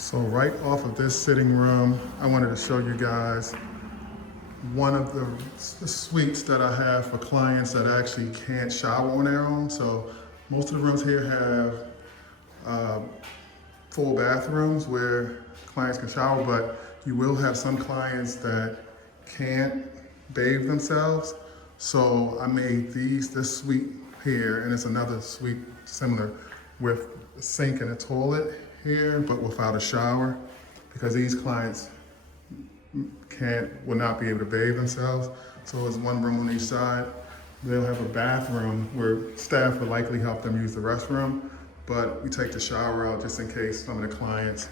So right off of this sitting room, I wanted to show you guys one of the suites that I have for clients that actually can't shower on their own. So most of the rooms here have full bathrooms where clients can shower, but you will have some clients that can't bathe themselves. So I made this suite here, and it's another suite similar with a sink and a toilet here, but without a shower, because these clients will not be able to bathe themselves. So it's one room on each side. They'll have a bathroom where staff will likely help them use the restroom, but we take the shower out just in case some of the clients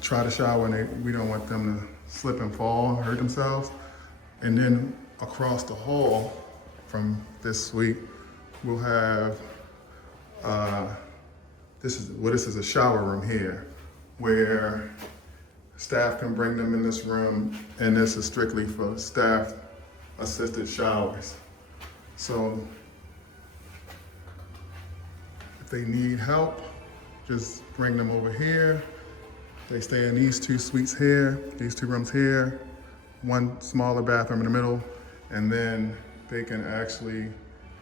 try to shower and we don't want them to slip and fall, hurt themselves. And then across the hall from this suite, we'll have, this is a shower room here, where staff can bring them in this room, and this is strictly for staff assisted showers. So if they need help, just bring them over here. They stay in these two suites here, these two rooms here, one smaller bathroom in the middle, and then they can actually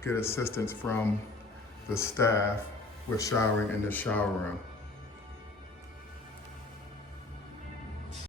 get assistance from the staff with showering in the shower room.